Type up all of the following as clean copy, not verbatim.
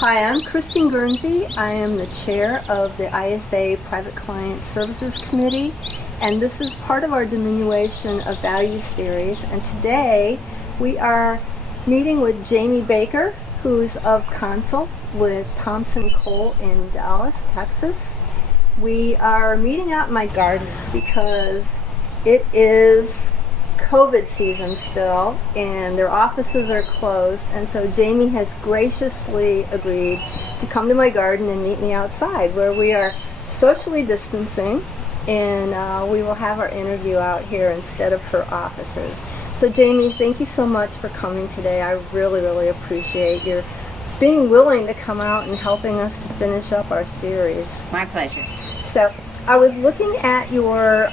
Hi, I'm Christine Guernsey. I am the chair of the ISA Private Client Services Committee, and this is part of our Diminution of Value series. And today we are meeting with Jamie Baker, who's of counsel with Thompson Coe in Dallas, Texas. We are meeting out in my garden because it is COVID season still, and their offices are closed, and so Jamie has graciously agreed to come to my garden and meet me outside where we are socially distancing, and we will have our interview out here instead of her offices. So Jamie, thank you so much for coming today. I really, really appreciate your being willing to come out and helping us to finish up our series. My pleasure. So I was looking at your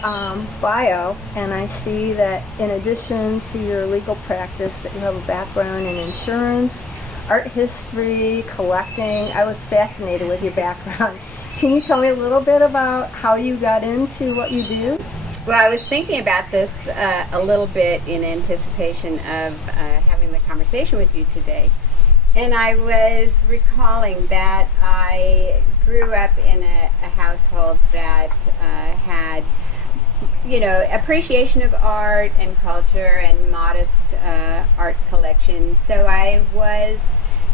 bio, and I see that in addition to your legal practice that you have a background in insurance, art history, collecting. I was fascinated with your background. Can you tell me a little bit about how you got into what you do? Well, I was thinking about this a little bit in anticipation of having the conversation with you today. And I was recalling that I grew up in a household that had, appreciation of art and culture and modest art collections. So I was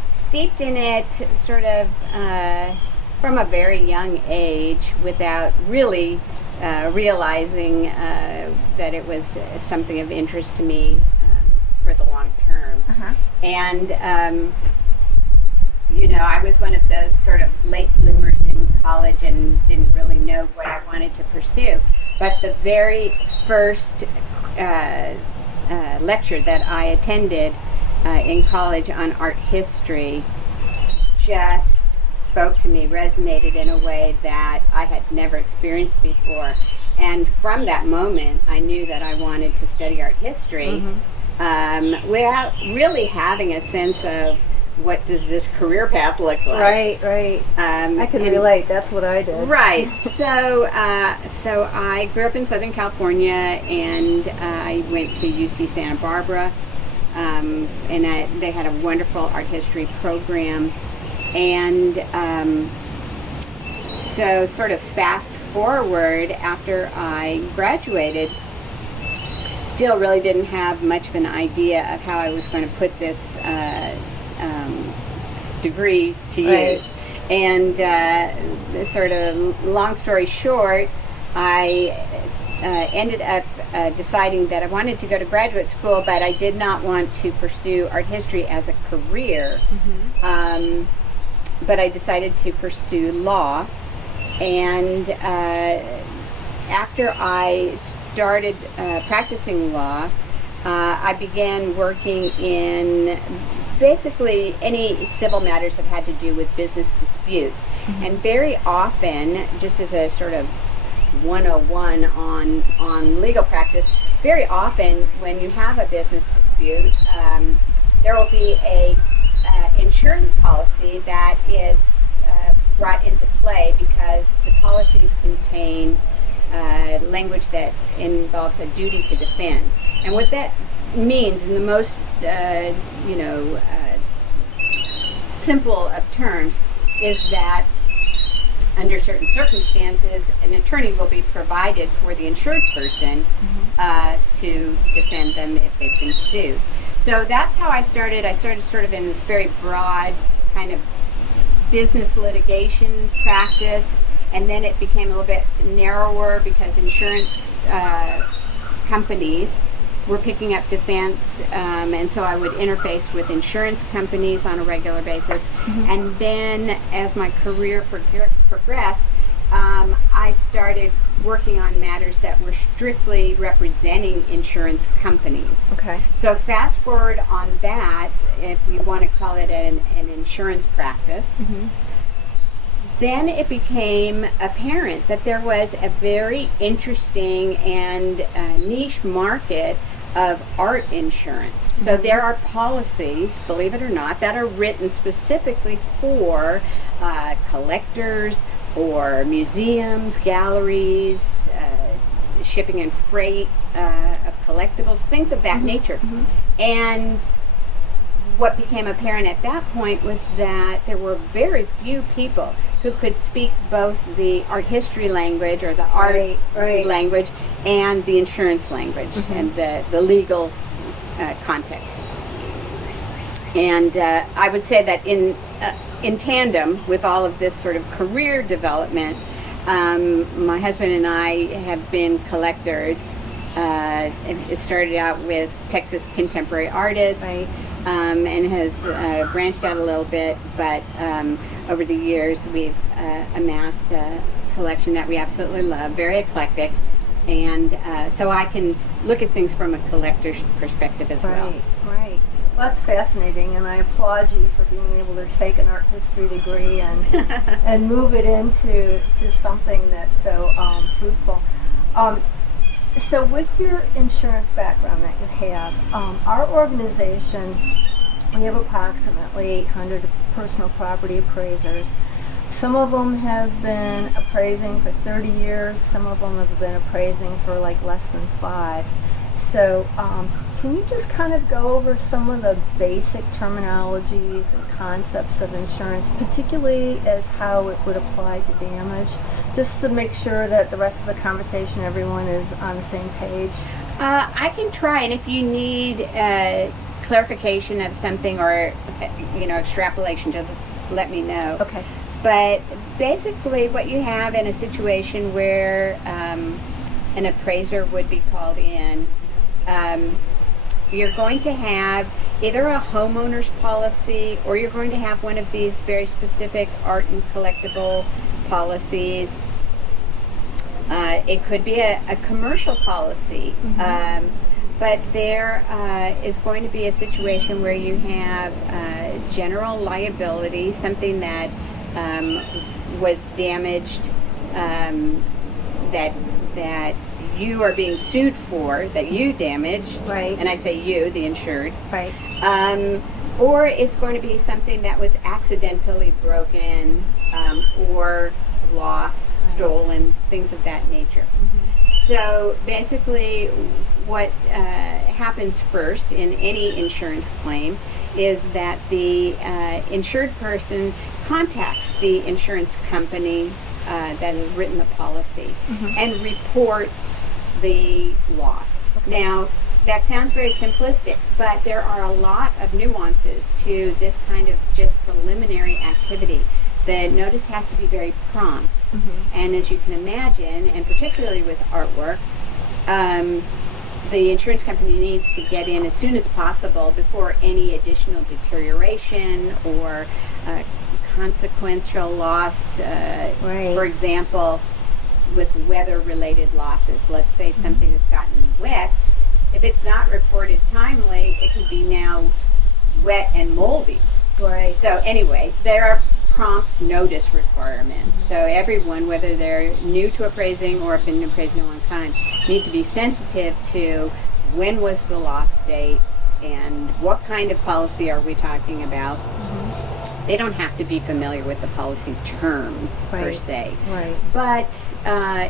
steeped in it sort of from a very young age without really realizing that it was something of interest to me for the long term. Uh-huh. And I was one of those sort of late bloomers in college and didn't really know what I wanted to pursue. But the very first lecture that I attended in college on art history just spoke to me, resonated in a way that I had never experienced before. And from that moment, I knew that I wanted to study art history without really having a sense of what does this career path look like. Right. I can relate. That's what I did. Right. So I grew up in Southern California, and I went to UC Santa Barbara, and they had a wonderful art history program. And so sort of fast forward, after I graduated, still really didn't have much of an idea of how I was going to put this degree to use. Right. And sort of long story short, I ended up deciding that I wanted to go to graduate school, but I did not want to pursue art history as a career. But I decided to pursue law. And after I started practicing law, I began working in basically any civil matters that had to do with business disputes. And very often, just as a sort of 101 on legal practice, very often when you have a business dispute, there will be a insurance policy that is brought into play because the policies contain language that involves a duty to defend. And what that means in the most simple of terms is that under certain circumstances an attorney will be provided for the insured person to defend them if they've been sued. So that's how I started. I started sort of in this very broad kind of business litigation practice, and then it became a little bit narrower because insurance companies were picking up defense, and so I would interface with insurance companies on a regular basis. And then as my career progressed, I started working on matters that were strictly representing insurance companies. Okay. So fast forward on that, if you want to call it an insurance practice, then it became apparent that there was a very interesting and niche market of art insurance. So there are policies, believe it or not, that are written specifically for collectors or museums, galleries, shipping and freight of collectibles, things of that nature. And what became apparent at that point was that there were very few people who could speak both the art history language or the art language and the insurance language and the legal context. And I would say that in tandem with all of this sort of career development, my husband and I have been collectors. It started out with Texas contemporary artists, and has branched out a little bit, but over the years we've amassed a collection that we absolutely love, very eclectic, and so I can look at things from a collector's perspective as well. Right. Well, that's fascinating, and I applaud you for being able to take an art history degree and and move it into something that's so fruitful. So with your insurance background that you have, our organization, we have approximately 800 personal property appraisers. Some of them have been appraising for 30 years. Some of them have been appraising for like less than 5. So can you just kind of go over some of the basic terminologies and concepts of insurance, particularly as how it would apply to damage, just to make sure that the rest of the conversation, everyone is on the same page? I can try, and if you need clarification of something or extrapolation, just let me know. Okay. But basically what you have in a situation where an appraiser would be called in, you're going to have either a homeowner's policy or you're going to have one of these very specific art and collectible policies. It could be a commercial policy, but there is going to be a situation where you have general liability, something that was damaged, that you are being sued for, that you damaged, right? And I say you, the insured, right? Or it's going to be something that was accidentally broken, or lost, stolen, things of that nature. So basically, what happens first in any insurance claim is that the insured person contacts the insurance company that has written the policy and reports the loss. Now, that sounds very simplistic, but there are a lot of nuances to this kind of just preliminary activity. The notice has to be very prompt, and as you can imagine, and particularly with artwork, the insurance company needs to get in as soon as possible before any additional deterioration or consequential loss. For example, with weather-related losses, let's say something has gotten wet. If it's not reported timely, it could be now wet and moldy. Right. So anyway, there are prompt notice requirements. So everyone, whether they're new to appraising or have been appraising a long time, need to be sensitive to when was the loss date and what kind of policy are we talking about. They don't have to be familiar with the policy terms per se. Right. But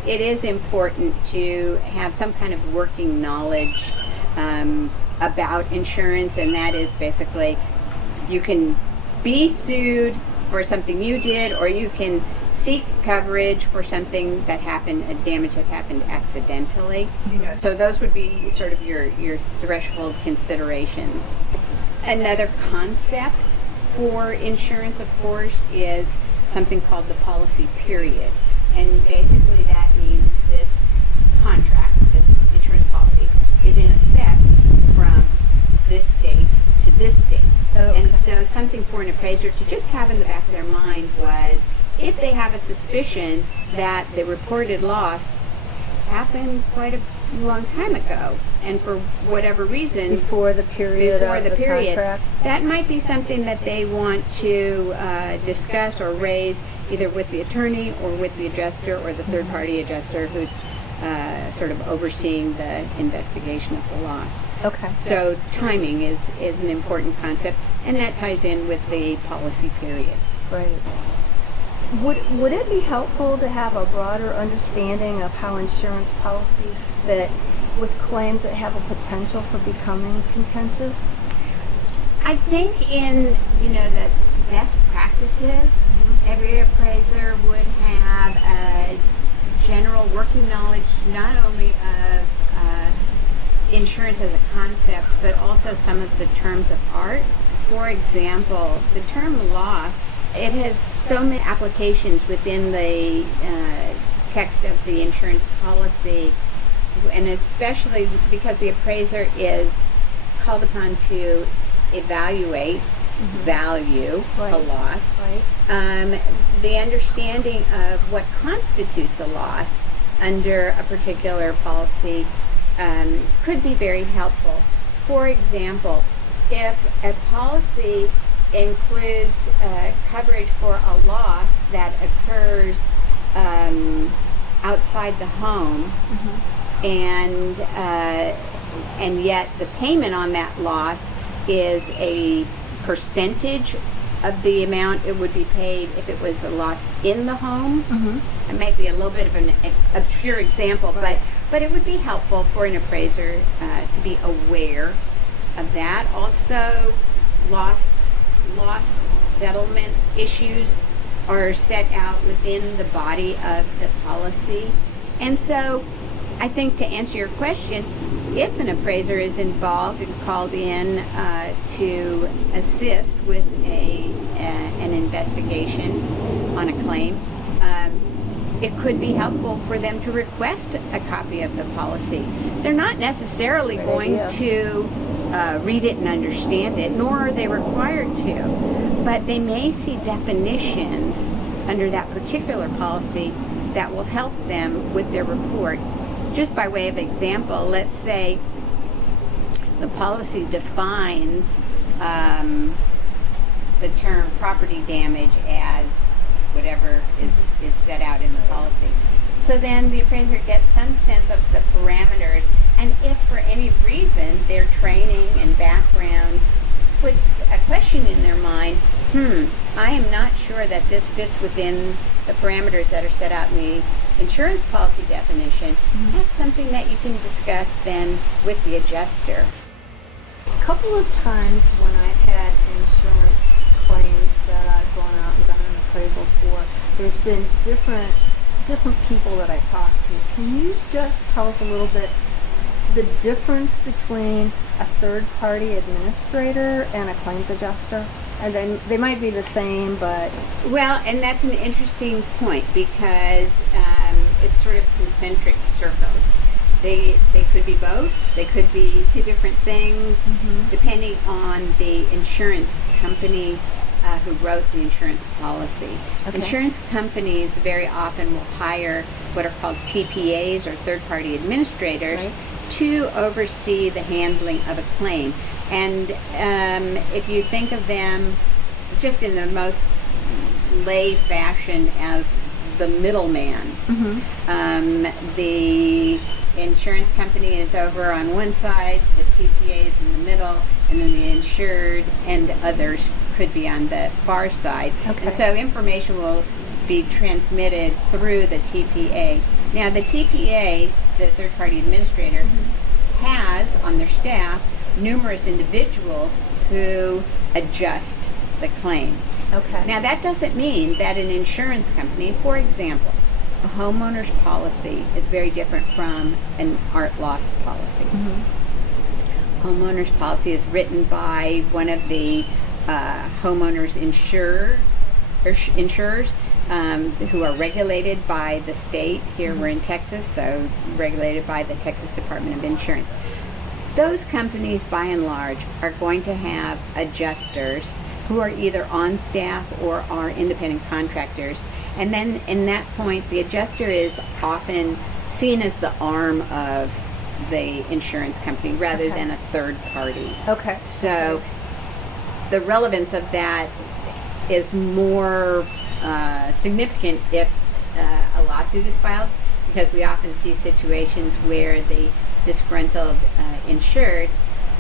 it is important to have some kind of working knowledge about insurance, and that is basically you can be sued for something you did, or you can seek coverage for something that happened, a damage that happened accidentally. So those would be sort of your threshold considerations. Another concept for insurance, of course, is something called the policy period. And basically that means this contract, this insurance policy, is in effect from this date to this date. And so something for an appraiser to just have in the back of their mind was, if they have a suspicion that the reported loss happened quite a long time ago, and for whatever reason before the period contract, that might be something that they want to discuss or raise either with the attorney or with the adjuster or the third party adjuster who's sort of overseeing the investigation of the loss. So timing is an important concept, and that ties in with the policy period. Right. Would it be helpful to have a broader understanding of how insurance policies fit with claims that have a potential for becoming contentious? I think in, the best practices, every appraiser would have a general working knowledge not only of insurance as a concept, but also some of the terms of art. For example, the term loss, it has so many applications within the text of the insurance policy, and especially because the appraiser is called upon to evaluate, value a loss. The understanding of what constitutes a loss under a particular policy could be very helpful. For example, if a policy includes coverage for a loss that occurs outside the home, and yet the payment on that loss is a percentage of the amount it would be paid if it was a loss in the home. It might be a little bit of an obscure example, but it would be helpful for an appraiser to be aware of that. Also, loss settlement issues are set out within the body of the policy. And so I think, to answer your question, if an appraiser is involved and called in to assist with an investigation on a claim, it could be helpful for them to request a copy of the policy. They're not necessarily going to read it and understand it, nor are they required to, but they may see definitions under that particular policy that will help them with their report. Just by way of example, let's say the policy defines the term property damage as whatever is set out in the policy. So then the appraiser gets some sense of the parameters, and if for any reason their training and background puts a question in their mind, I am not sure that this fits within the parameters that are set out in the insurance policy definition, that's something that you can discuss then with the adjuster. A couple of times when I've had insurance claims that I've gone out and done an appraisal for, there's been different people that I talked to. Can you just tell us a little bit the difference between a third-party administrator and a claims adjuster? And then they might be the same, but... Well, and that's an interesting point because it's sort of concentric circles. They could be both. They could be two different things, depending on the insurance company who wrote the insurance policy. Okay. Insurance companies very often will hire what are called TPAs, or third-party administrators, to oversee the handling of a claim. And if you think of them just in the most lay fashion as the middleman, the insurance company is over on one side, the TPA is in the middle, and then the insured and others could be on the far side. And so information will be transmitted through the TPA. Now the TPA, the third-party administrator, has on their staff numerous individuals who adjust the claim. Now that doesn't mean that an insurance company, for example, a homeowner's policy is very different from an art loss policy. Homeowner's policy is written by one of the homeowners insurers who are regulated by the state. Here we're in Texas, so regulated by the Texas Department of Insurance. Those companies, by and large, are going to have adjusters who are either on staff or are independent contractors. And then in that point, the adjuster is often seen as the arm of the insurance company rather than a third party. So the relevance of that is more significant if a lawsuit is filed, because we often see situations where the disgruntled insured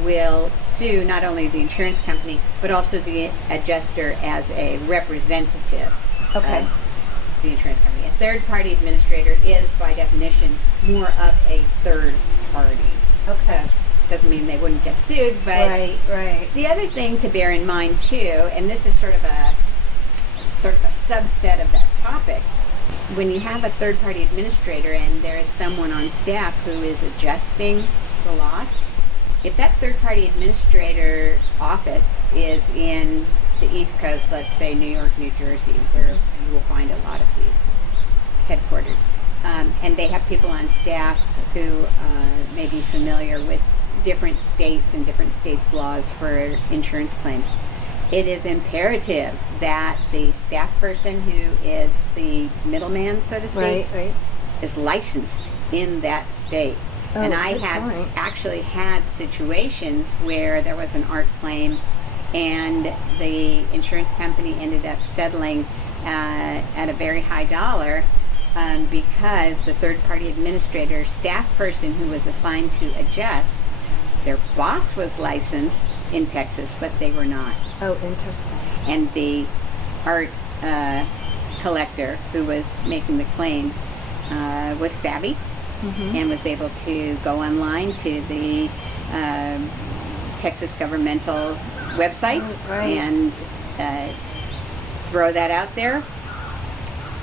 will sue not only the insurance company but also the adjuster as a representative of the insurance company. A third-party administrator is, by definition, more of a third party. So Doesn't mean they wouldn't get sued, but Right. the other thing to bear in mind too, and this is sort of a subset of that topic, when you have a third-party administrator and there is someone on staff who is adjusting the loss, if that third-party administrator office is in the East Coast, let's say New York, New Jersey, where you will find a lot of these headquartered, and they have people on staff who may be familiar with different states and different states' laws for insurance claims, it is imperative that the staff person who is the middleman, so to speak, is licensed in that state. And I have actually had situations where there was an art claim and the insurance company ended up settling at a very high dollar because the third-party administrator staff person who was assigned to adjust, their boss was licensed in Texas, but they were not. Oh, interesting. And the art collector who was making the claim was savvy and was able to go online to the Texas governmental websites and throw that out there,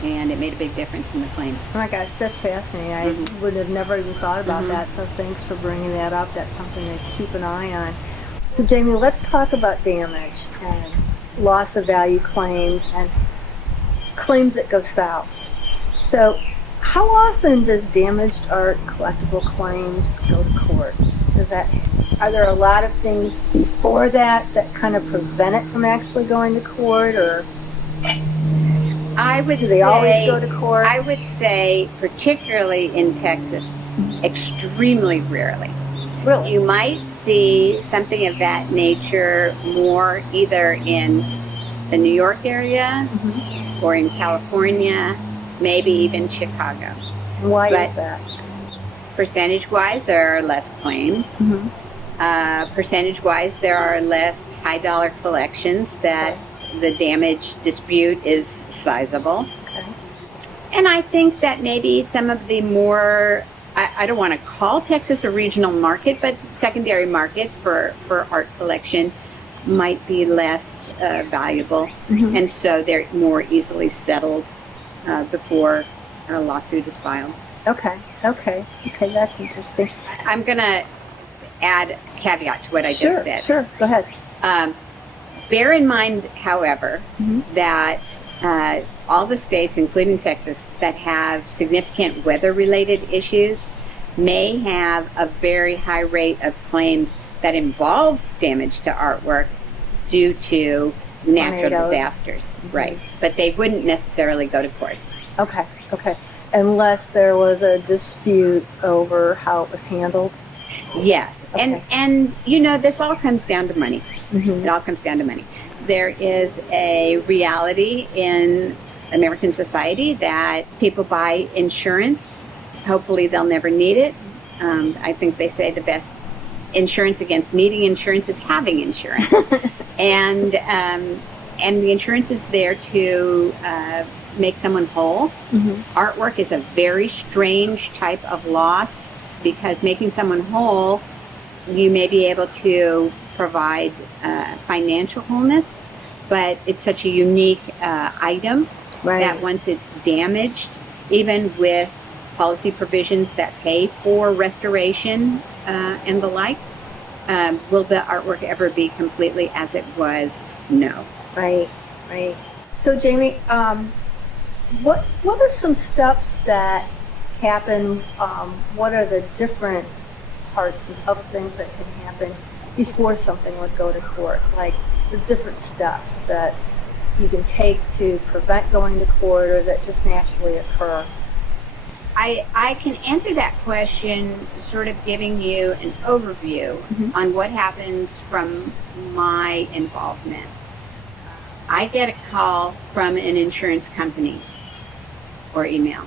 and it made a big difference in the claim. Oh my gosh, that's fascinating. I would have never even thought about that, so thanks for bringing that up. That's something to keep an eye on. So Jamie, let's talk about damage and loss of value claims and claims that go south. So how often does damaged art collectible claims go to court? Are there a lot of things before that kind of prevent it from actually going to court, or do they always go to court? I would say, particularly in Texas, extremely rarely. Really? You might see something of that nature more either in the New York area or in California, maybe even Chicago. Why is that? Percentage-wise, there are less claims. Percentage-wise, there are less high-dollar collections that the damage dispute is sizable. Okay. And I think that maybe some of the more, I don't want to call Texas a regional market, but secondary markets for art collection might be less valuable. And so they're more easily settled before a lawsuit is filed. Okay, that's interesting. I'm going to add a caveat to what I just said. Sure, go ahead. Bear in mind, however, that all the states, including Texas, that have significant weather-related issues may have a very high rate of claims that involve damage to artwork due to natural disasters. Right. But they wouldn't necessarily go to court. Okay. Unless there was a dispute over how it was handled. Yes. Okay. And this all comes down to money. It all comes down to money. There is a reality in American society that people buy insurance. Hopefully they'll never need it. I think they say the best insurance against needing insurance is having insurance. and the insurance is there to make someone whole. Artwork is a very strange type of loss because making someone whole, you may be able to provide financial wholeness, but it's such a unique item that once it's damaged, even with policy provisions that pay for restoration and the like, will the artwork ever be completely as it was? No. Right. So Jamie, what are some steps that happen? What are the different parts of things that can happen before something would go to court? Like the different steps that you can take to prevent going to court or that just naturally occur? I can answer that question sort of giving you an overview on what happens from my involvement. I get a call from an insurance company or email,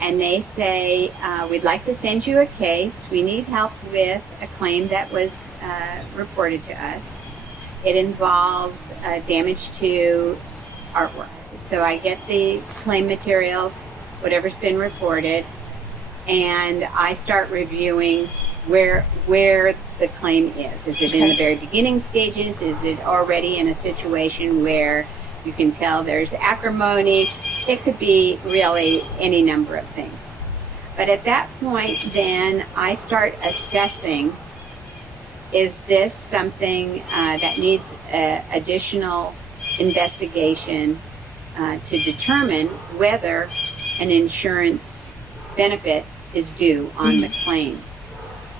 and they say, we'd like to send you a case. We need help with a claim that was reported to us. It involves damage to artwork. So I get the claim materials, whatever's been reported, and I start reviewing where the claim is. Is it in the very beginning stages? Is it already in a situation where you can tell there's acrimony? It could be really any number of things. But at that point, then I start assessing, is this something that needs additional investigation to determine whether an insurance benefit is due on the claim?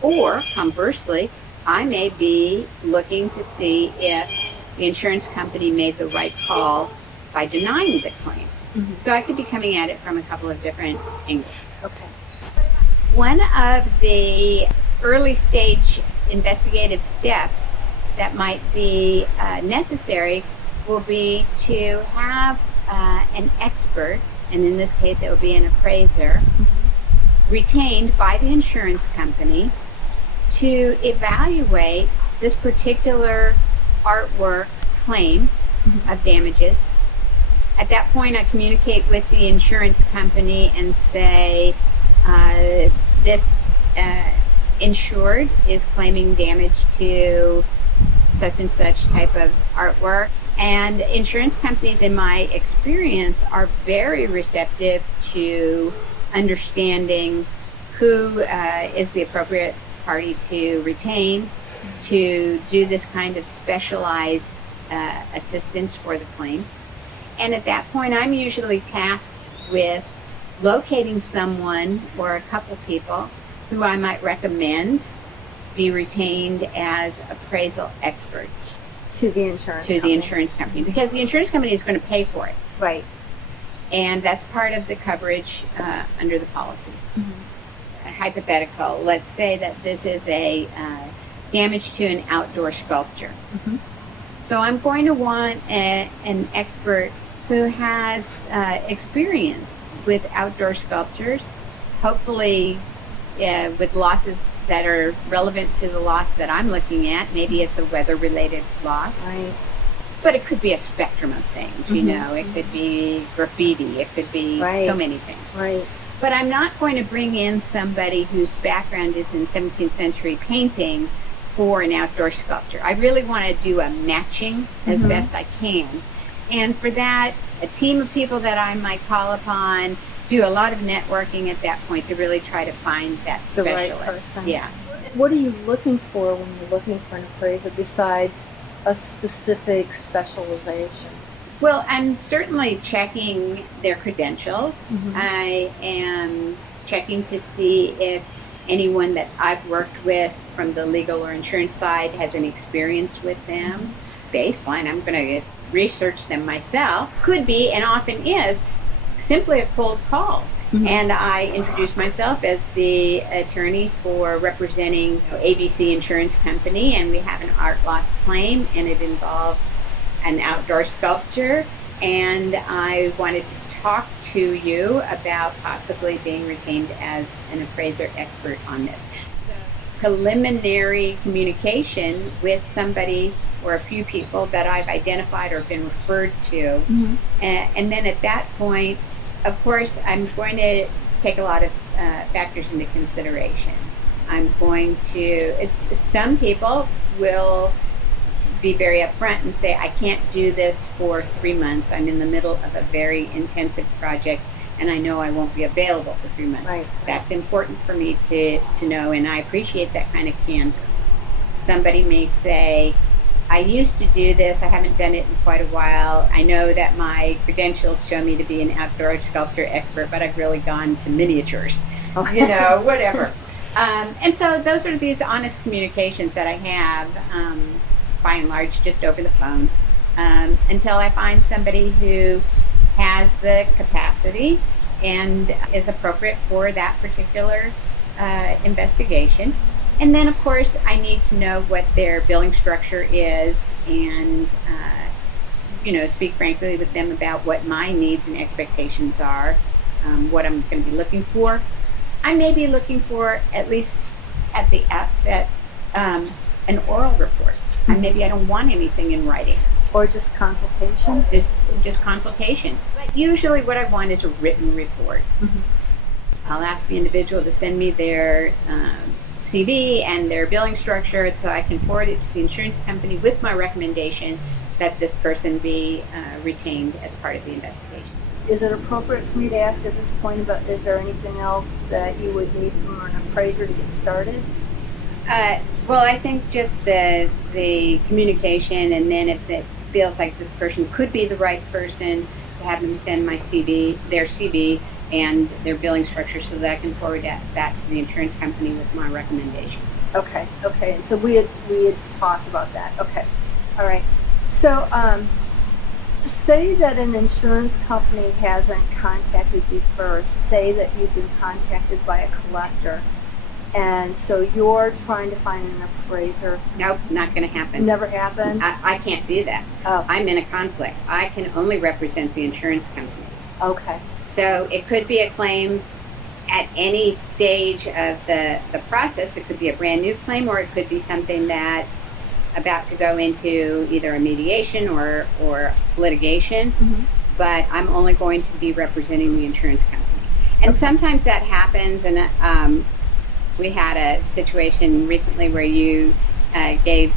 Or conversely, I may be looking to see if the insurance company made the right call by denying the claim. So I could be coming at it from a couple of different angles. Okay. One of the early stage investigative steps that might be necessary will be to have an expert, and in this case it would be an appraiser, retained by the insurance company to evaluate this particular artwork claim of damages. At that point, I communicate with the insurance company and say, this insured is claiming damage to such and such type of artwork. And insurance companies, in my experience, are very receptive to understanding who is the appropriate party to retain to do this kind of specialized assistance for the claim. And at that point, I'm usually tasked with locating someone or a couple people who I might recommend be retained as appraisal experts To the insurance to company. the insurance company, because the insurance company is going to pay for it. Right. And that's part of the coverage under the policy. A hypothetical, let's say that this is a damage to an outdoor sculpture. So I'm going to want an expert who has experience with outdoor sculptures, hopefully with losses that are relevant to the loss that I'm looking at. Maybe it's a weather-related loss. Right. But it could be a spectrum of things, you know. It could be graffiti. It could be so many things. Right. But I'm not going to bring in somebody whose background is in 17th century painting for an outdoor sculpture. I really want to do a matching as best I can. And for that, a team of people that I might call upon, do a lot of networking at that point to really try to find that The right specialist. person. Yeah. What are you looking for when you're looking for an appraiser besides a specific specialization? Well, I'm certainly checking their credentials. I am checking to see if anyone that I've worked with from the legal or insurance side has any experience with them. Baseline, I'm going to research them myself. Could be, and often is, simply a cold call. And I introduce myself as the attorney for representing ABC Insurance Company, and we have an art loss claim, and it involves an outdoor sculpture, and I wanted to talk to you about possibly being retained as an appraiser expert on this. Preliminary communication with somebody or a few people that I've identified or been referred to, and then at that point, of course, I'm going to take a lot of factors into consideration. I'm going to, some people will be very upfront and say, I can't do this for 3 months. I'm in the middle of a very intensive project, and I know I won't be available for 3 months. Right. That's important for me to know, and I appreciate that kind of candor. Somebody may say, I used to do this, I haven't done it in quite a while. I know that my credentials show me to be an outdoor sculpture expert, but I've really gone to miniatures, you know, whatever. And so those are these honest communications that I have, by and large, just over the phone, until I find somebody who has the capacity and is appropriate for that particular investigation. And then, of course, I need to know what their billing structure is and, speak frankly with them about what my needs and expectations are, what I'm going to be looking for. I may be looking for, at least at the outset, an oral report. Maybe I don't want anything in writing. Or just consultation? Just consultation. But usually what I want is a written report. I'll ask the individual to send me their CV and their billing structure, so I can forward it to the insurance company with my recommendation that this person be retained as part of the investigation. Is it appropriate for me to ask at this point about, is there anything else that you would need from an appraiser to get started? Well, I think just the communication, and then if it feels like this person could be the right person, to have them send my CV, their CV, and their billing structure, so that I can forward that to the insurance company with my recommendation. Okay. So we had talked about that. Okay. All right. So, say that an insurance company hasn't contacted you first. Say that you've been contacted by a collector, and so you're trying to find an appraiser. Nope, not going to happen. Never happens? I can't do that. Oh. I'm in a conflict. I can only represent the insurance company. Okay. So it could be a claim at any stage of the process. It could be a brand new claim, or it could be something that's about to go into either a mediation or litigation. Mm-hmm. But I'm only going to be representing the insurance company. And sometimes that happens, and we had a situation recently where you gave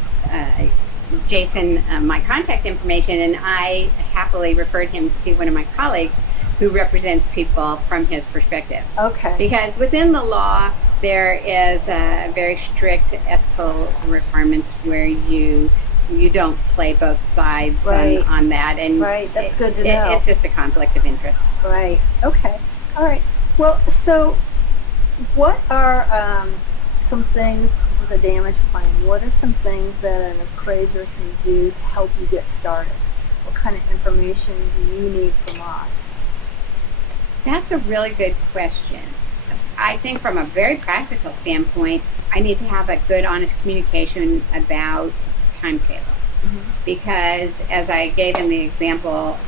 Jason my contact information, and I happily referred him to one of my colleagues who represents people from his perspective. Okay. Because within the law, there is a very strict ethical requirements where you don't play both sides on that. And right, that's good to know. It's just a conflict of interest. Right. Okay. All right. Well, so what are some things with a damage claim? What are some things that an appraiser can do to help you get started? What kind of information do you need from us? That's a really good question. I think from a very practical standpoint, I need to have a good, honest communication about timetable. Mm-hmm. Because as I gave in the example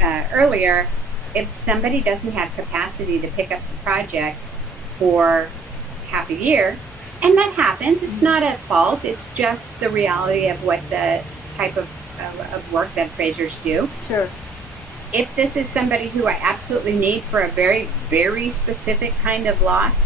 earlier, if somebody doesn't have capacity to pick up the project for half a year, and that happens, it's not at fault, it's just the reality of what the type of work that appraisers do. Sure. If this is somebody who I absolutely need for a very, very specific kind of loss,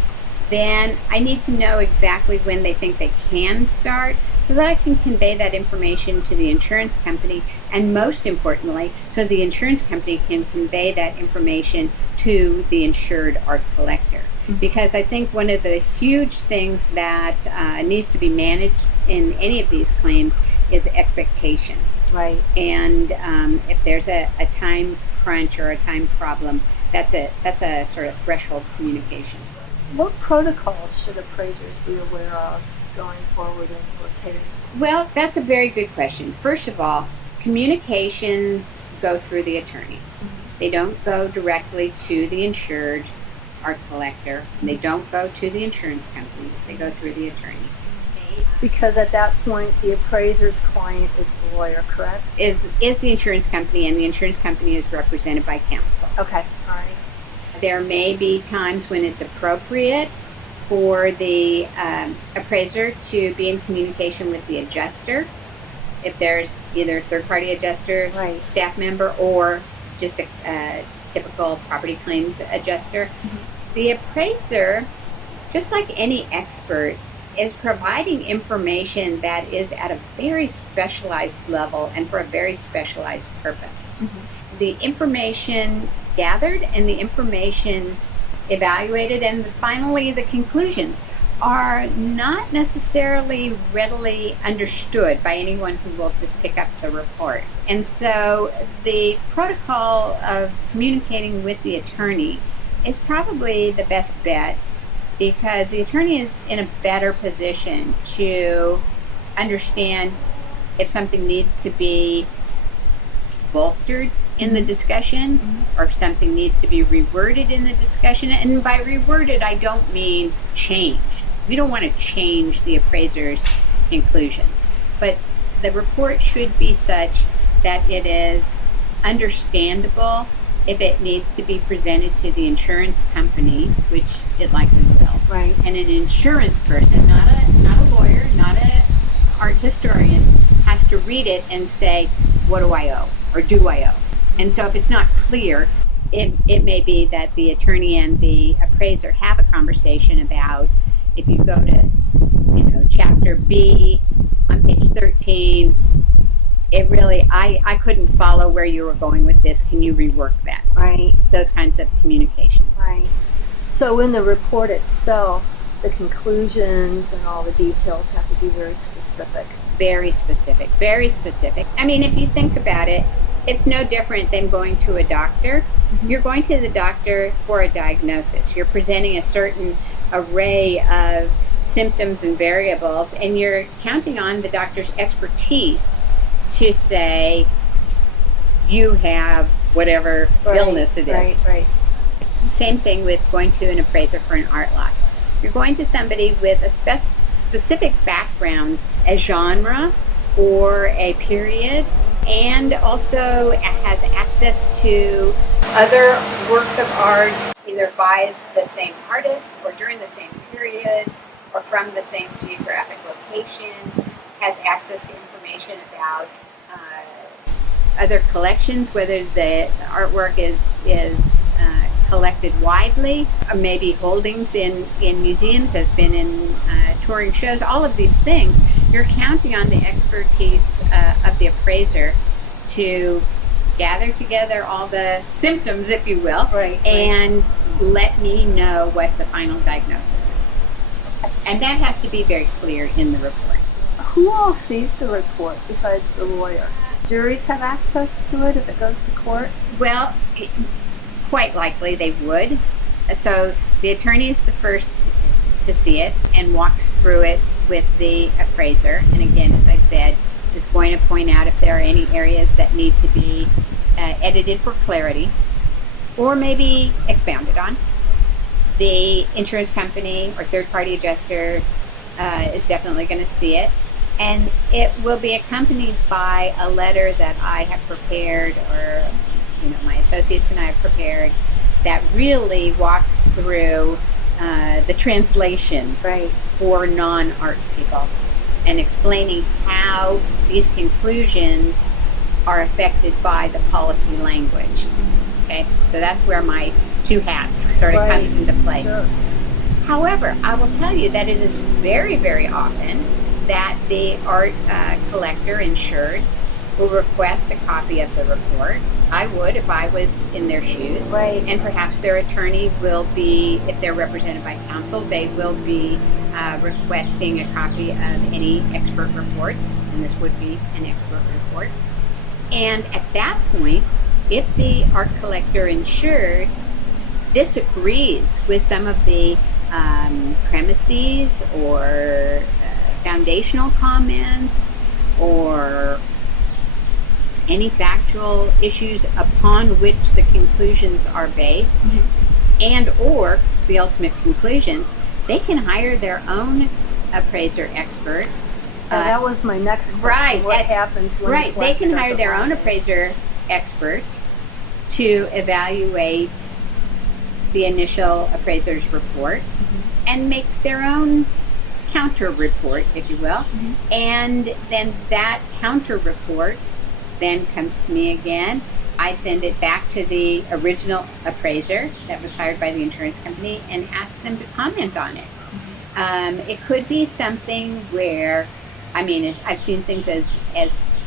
then I need to know exactly when they think they can start, so that I can convey that information to the insurance company, and most importantly, so the insurance company can convey that information to the insured or collector. Mm-hmm. Because I think one of the huge things that needs to be managed in any of these claims is expectation. Right. And if there's a time crunch or a time problem, that's a sort of threshold communication. What protocols should appraisers be aware of going forward into a case? Well, that's a very good question. First of all, communications go through the attorney. Mm-hmm. They don't go directly to the insured or collector. They don't go to the insurance company. They go through the attorney. Because at that point, the appraiser's client is the lawyer, correct? Is the insurance company, and the insurance company is represented by counsel. Okay, all right. There may be times when it's appropriate for the appraiser to be in communication with the adjuster, if there's either a third-party adjuster, right, staff member, or just a typical property claims adjuster. Mm-hmm. The appraiser, just like any expert, is providing information that is at a very specialized level and for a very specialized purpose. Mm-hmm. The information gathered and the information evaluated, and finally the conclusions, are not necessarily readily understood by anyone who will just pick up the report. And so the protocol of communicating with the attorney is probably the best bet, because the attorney is in a better position to understand if something needs to be bolstered in the discussion, mm-hmm, or if something needs to be reworded in the discussion. And by reworded, I don't mean change. We don't want to change the appraiser's conclusions, but the report should be such that it is understandable if it needs to be presented to the insurance company, which it likely will. Right. And an insurance person, not a lawyer, not an art historian, has to read it and say, what do I owe? Or do I owe? And so if it's not clear, it may be that the attorney and the appraiser have a conversation about, if you go to, chapter B on page 13, it really, I couldn't follow where you were going with this. Can you rework that? Right. Those kinds of communications. Right. So in the report itself, the conclusions and all the details have to be very specific. Very specific, very specific. I mean, if you think about it, it's no different than going to a doctor. Mm-hmm. You're going to the doctor for a diagnosis. You're presenting a certain array of symptoms and variables, and you're counting on the doctor's expertise to say, you have whatever illness it is. Right. Same thing with going to an appraiser for an art loss. You're going to somebody with a specific background, a genre or a period, and also has access to other works of art, either by the same artist or during the same period or from the same geographic location, has access to information about other collections, whether the artwork is collected widely, or maybe holdings in museums, has been in touring shows, all of these things. You're counting on the expertise of the appraiser to gather together all the symptoms, if you will, and let me know what the final diagnosis is. And that has to be very clear in the report. Who all sees the report besides the lawyer? Juries have access to it if it goes to court? Well, quite likely they would. So the attorney is the first to see it and walks through it with the appraiser. And again, as I said, is going to point out if there are any areas that need to be edited for clarity or maybe expounded on. The insurance company or third-party adjuster is definitely going to see it. And it will be accompanied by a letter that I have prepared, or my associates and I have prepared, that really walks through the translation for non-art people and explaining how these conclusions are affected by the policy language. Okay, so that's where my two hats sort of comes into play. Sure. However, I will tell you that it is very, very often that the art collector insured will request a copy of the report. I would if I was in their shoes. And perhaps their attorney will be, if they're represented by counsel, they will be requesting a copy of any expert reports, and this would be an expert report. And at that point, if the art collector insured disagrees with some of the premises or foundational comments or any factual issues upon which the conclusions are based, and or the ultimate conclusions, they can hire their own appraiser expert. That was my next question. What happens when they can hire their own appraiser expert to evaluate the initial appraiser's report and make their own counter report, if you will, and then that counter report then comes to me again. I send it back to the original appraiser that was hired by the insurance company and ask them to comment on it. It could be something where, I've seen things as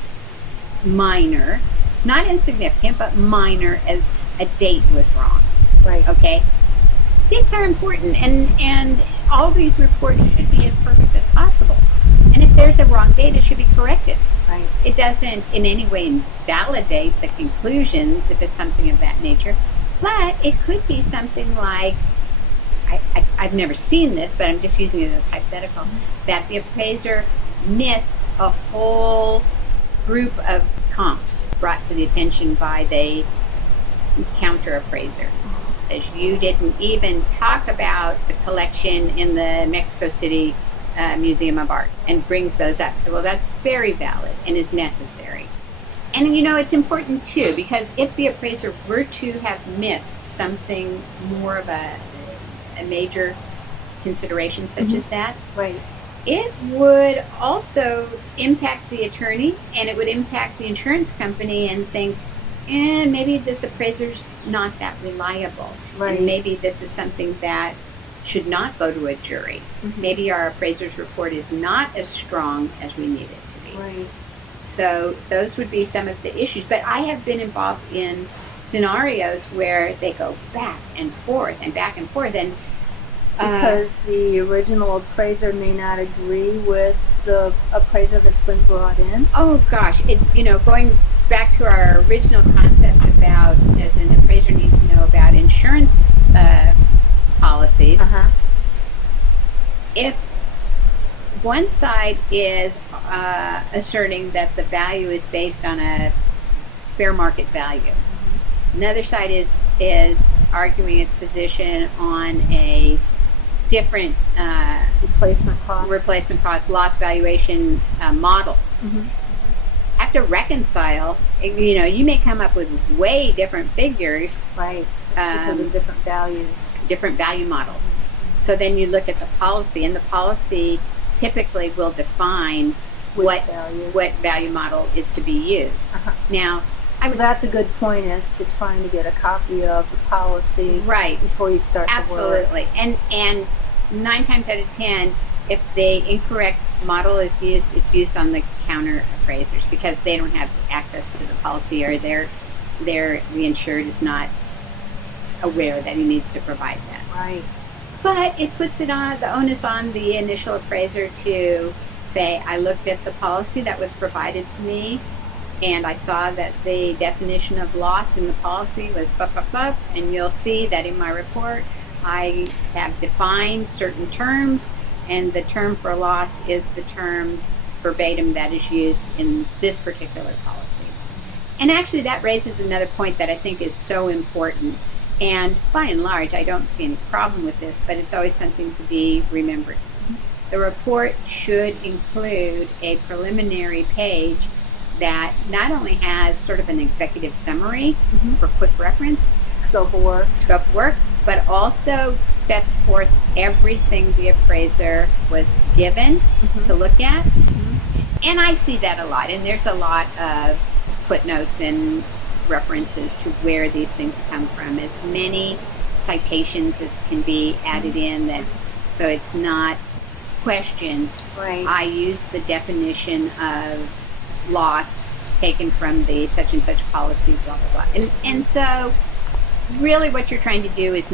minor, not insignificant, but minor, as a date was wrong. Okay? Dates are important, and all these reports should be as perfect as possible. And if there's a wrong date, it should be corrected. It doesn't in any way invalidate the conclusions if it's something of that nature, but it could be something like, I've never seen this, but I'm just using it as hypothetical, that the appraiser missed a whole group of comps brought to the attention by the counter appraiser. Says, you didn't even talk about the collection in the Mexico City Museum of Art, and brings those up. Well, that's very valid and is necessary. And it's important too, because if the appraiser were to have missed something more of a major consideration such as that, it would also impact the attorney, and it would impact the insurance company, and think, maybe this appraiser's not that reliable, and maybe this is something that should not go to a jury. Maybe our appraiser's report is not as strong as we need it to be. Right. So those would be some of the issues. But I have been involved in scenarios where they go back and forth and back and forth, and because the original appraiser may not agree with the appraiser that's been brought in. Oh gosh, going back to our original concept about, does an appraiser need to know about insurance policies? If one side is asserting that the value is based on a fair market value, another side is arguing its position on a different replacement cost loss valuation model. Have to reconcile. You may come up with way different figures, right? Because of different value models. So then you look at the policy, and the policy typically will define what value model is to be used. Now, that's a good point, is to trying to get a copy of the policy before you start the work. Absolutely. And 9 times out of 10, if the incorrect model is used, it's used on the counter appraisers because they don't have access to the policy, or the insured is not aware that he needs to provide that. Right. But it puts the onus on the initial appraiser to say, I looked at the policy that was provided to me, and I saw that the definition of loss in the policy was blah, blah, blah, and you'll see that in my report I have defined certain terms, and the term for loss is the term verbatim that is used in this particular policy. And actually that raises another point that I think is so important, and by and large I don't see any problem with this, but it's always something to be remembered. The report should include a preliminary page that not only has sort of an executive summary for quick reference, scope of work, but also sets forth everything the appraiser was given to look at. And I see that a lot, and there's a lot of footnotes and references to where these things come from. As many citations as can be added in, that so it's not questioned. Right. I use the definition of loss taken from the such and such policy, blah blah blah. And so really what you're trying to do is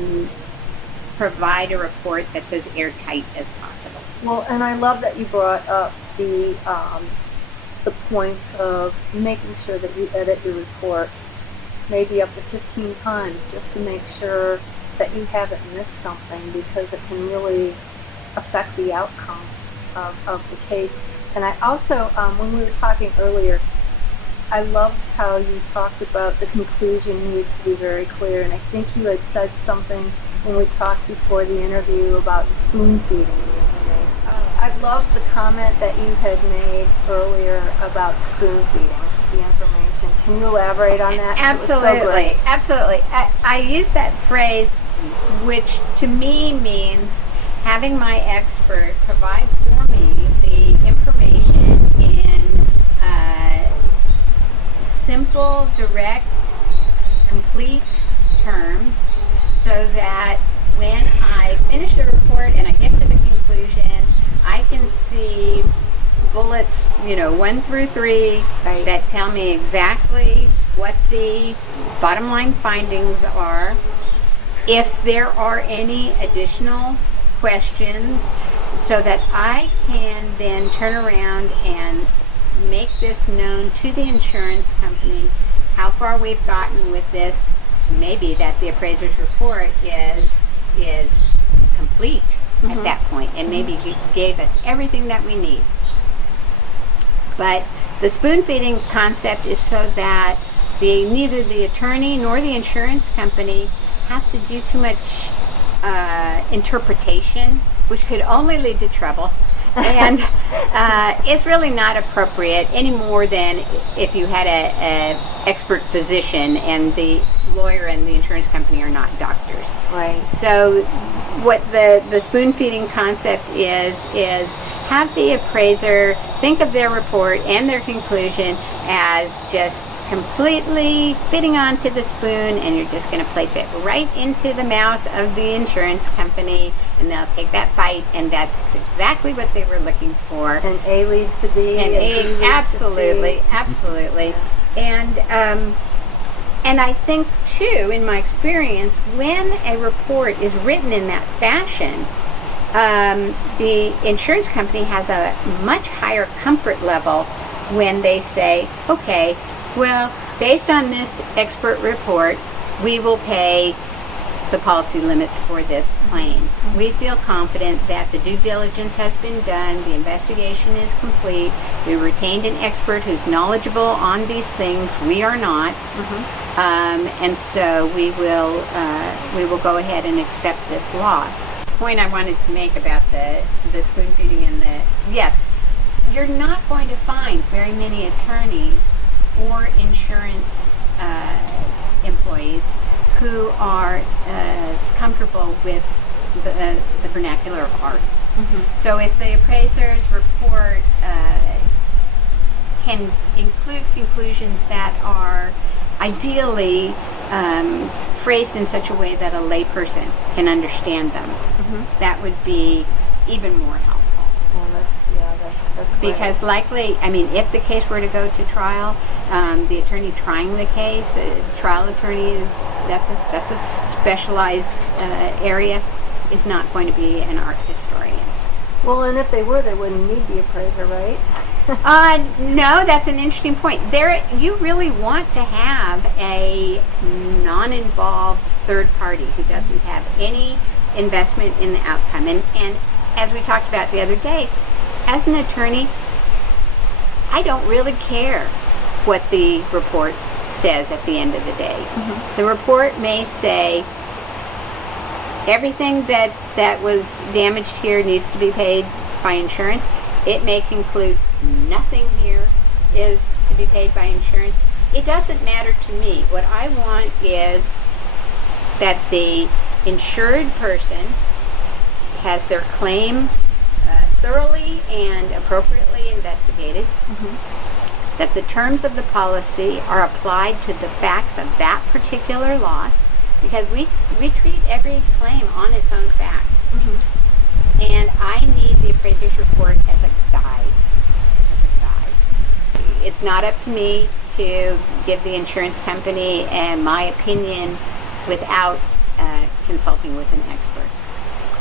provide a report that's as airtight as possible. Well, and I love that you brought up the points of making sure that you edit your report maybe up to 15 times just to make sure that you haven't missed something, because it can really affect the outcome of the case. And I also, when we were talking earlier, I loved how you talked about the conclusion needs to be very clear, and I think you had said something when we talked before the interview about spoon feeding the information. I love the comment that you had made earlier about spoon feeding the information. Can you elaborate on that? Absolutely, absolutely. I use that phrase, which to me means having my expert provide for me the information in simple, direct, complete terms, so that when I finish the report and I get to the conclusion, I can see bullets, 1 through 3, that tell me exactly what the bottom line findings are. If there are any additional questions, so that I can then turn around and make this known to the insurance company, how far we've gotten with this, maybe that the appraiser's report is complete at that point, and maybe he gave us everything that we need. But the spoon feeding concept is so that neither the attorney nor the insurance company has to do too much interpretation, which could only lead to trouble. And it's really not appropriate any more than if you had an expert physician and the lawyer and the insurance company are not doctors. Right. So what the spoon feeding concept is have the appraiser think of their report and their conclusion as just completely fitting onto the spoon, and you're just going to place it right into the mouth of the insurance company, and they'll take that bite, and that's exactly what they were looking for. And A leads to B, And B leads absolutely, to C. absolutely. Yeah. And I think too, in my experience, when a report is written in that fashion, the insurance company has a much higher comfort level when they say, okay, well, based on this expert report, we will pay the policy limits for this claim. Mm-hmm. We feel confident that the due diligence has been done, the investigation is complete, we retained an expert who's knowledgeable on these things, we are not, and so we will go ahead and accept this loss. The point I wanted to make about the spoon feeding and yes, you're not going to find very many attorneys or insurance employees who are comfortable with the vernacular of art. So if the appraiser's report can include conclusions that are ideally phrased in such a way that a layperson can understand them, that would be even more helpful. Well, that's great. Because likely, I mean, if the case were to go to trial, the attorney trying the case, trial attorney, that's a specialized area, is not going to be an art historian. Well, and if they were, they wouldn't need the appraiser, right? No, that's an interesting point. You really want to have a non-involved third party who doesn't have any investment in the outcome. And as we talked about the other day, as an attorney, I don't really care what the report says at the end of the day. The report may say everything that was damaged here needs to be paid by insurance. It may conclude nothing here is to be paid by insurance. It doesn't matter to me. What I want is that the insured person has their claim thoroughly and appropriately investigated, that the terms of the policy are applied to the facts of that particular loss, because we treat every claim on its own facts. And I need the appraiser's report as a guide. It's not up to me to give the insurance company my opinion without consulting with an expert.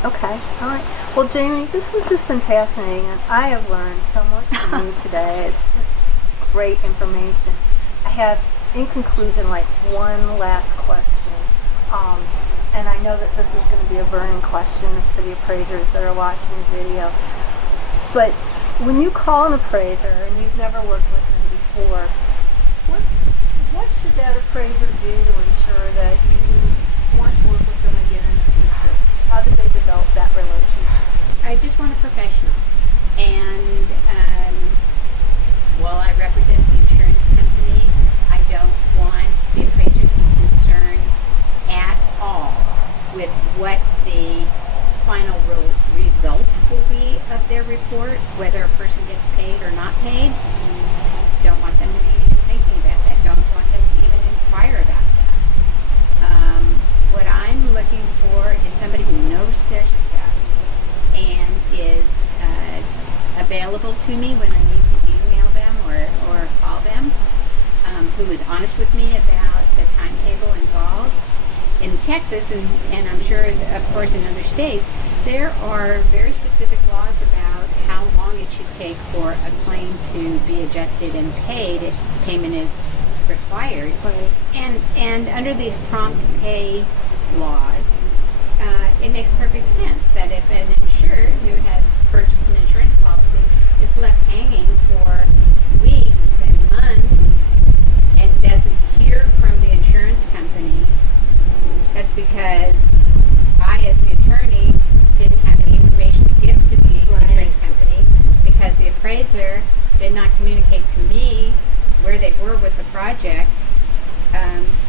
Okay, all right. Well, Jamie, this has just been fascinating, and I have learned so much from you today. It's just great information. I have, in conclusion, like one last question. And I know that this is going to be a burning question for the appraisers that are watching the video. But when you call an appraiser and you've never worked with them before, what should that appraiser do to ensure that you want to work with them again in the future? How do they develop that relationship? I just want a professional. And while I represent the insurance company, I don't want the appraiser to be concerned at all with what the final result will be of their report, whether a person gets paid or not paid. Don't want them to be even thinking about that. Don't want them to even inquire about that. What I'm looking for is somebody who knows their stuff and is available to me when I need to email them or call them, who is honest with me about the timetable involved. In Texas, and I'm sure, of course, in other states, there are very specific laws about how long it should take for a claim to be adjusted and paid if payment is required. Right. And under these prompt pay laws, it makes perfect sense that if an insured who has purchased an insurance policy is left hanging for weeks and months and doesn't hear from the insurance company, that's because I, as the attorney, didn't have any information to give to the insurance company, because the appraiser did not communicate to me where they were with the project.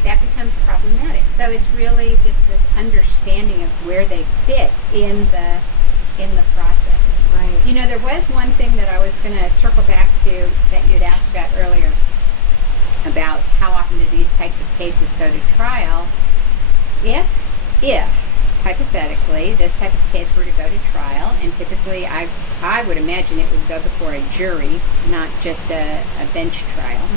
That becomes problematic. So it's really just this understanding of where they fit in the process. Right. You know, there was one thing that I was going to circle back to that you'd asked about earlier. about how often do these types of cases go to trial. If hypothetically this type of case were to go to trial, and typically I would imagine it would go before a jury, not just a bench trial.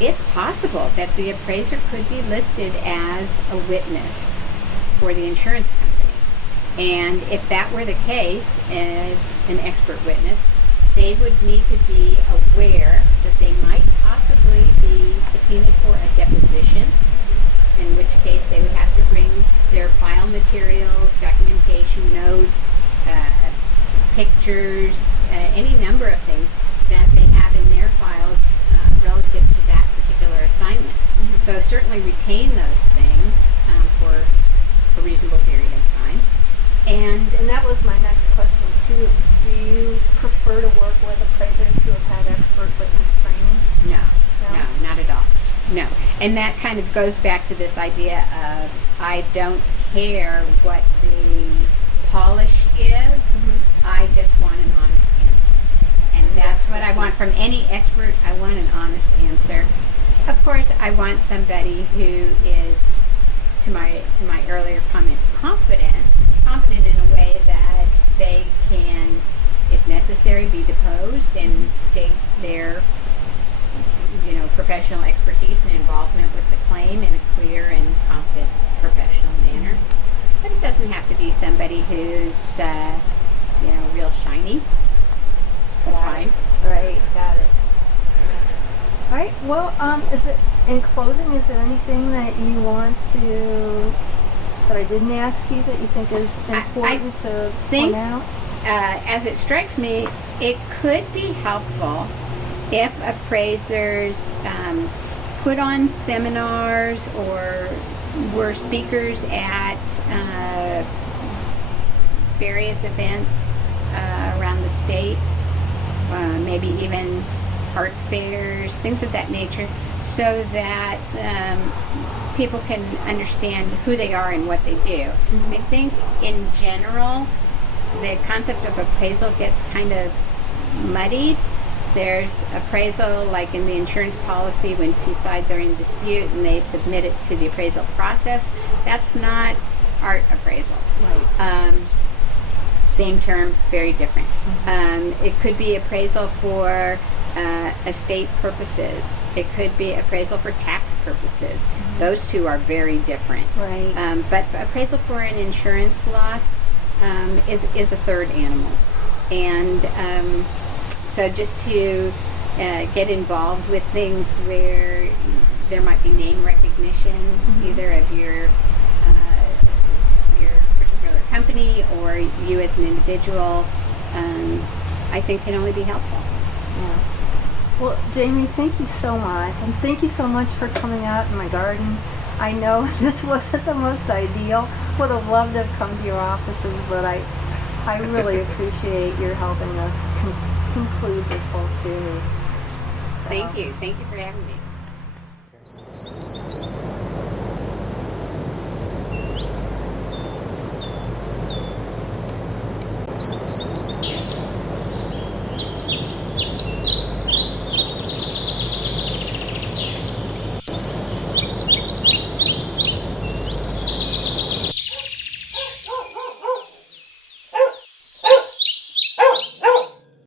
It's possible that the appraiser could be listed as a witness for the insurance company. And if that were the case, an expert witness, they would need to be aware that they might possibly be subpoenaed for a deposition, in which case they would have to bring their file materials, documentation, notes, pictures, any number of things that they have in their files relative to that particular assignment. So certainly retain those things for a reasonable period of time. And that was my next question too. Do you prefer to work with appraisers who have had expert witness training? No, not at all. No. And that kind of goes back to this idea of I don't care what the polish is. I just want an honest answer. And that's what I want from any expert. I want an honest answer. Of course, I want somebody who is, to my earlier comment, confident in a way that they can, if necessary, be deposed and state their professional expertise and involvement with the claim in a clear and competent professional manner. But it doesn't have to be somebody who's real shiny. That's fine. Right, got it. All right. Well, in closing, is there anything that you want that I didn't ask you that you think is important to point out? As it strikes me, it could be helpful if appraisers put on seminars or were speakers at various events around the state, maybe even art fairs, things of that nature, so that people can understand who they are and what they do. I think in general, the concept of appraisal gets kind of muddied. There's appraisal, like in the insurance policy, when two sides are in dispute and they submit it to the appraisal process. That's not art appraisal. Right. Same term, very different. It could be appraisal for estate purposes. It could be appraisal for tax purposes. Those two are very different. Right. But appraisal for an insurance loss is a third animal. And so just to get involved with things where there might be name recognition, either of your particular company or you as an individual, I think can only be helpful. Yeah. Well, Jamie, thank you so much. And thank you so much for coming out in my garden. I know this wasn't the most ideal. Would have loved to have come to your offices, but I really appreciate your helping us conclude this whole series. So. Thank you. Thank you for having me.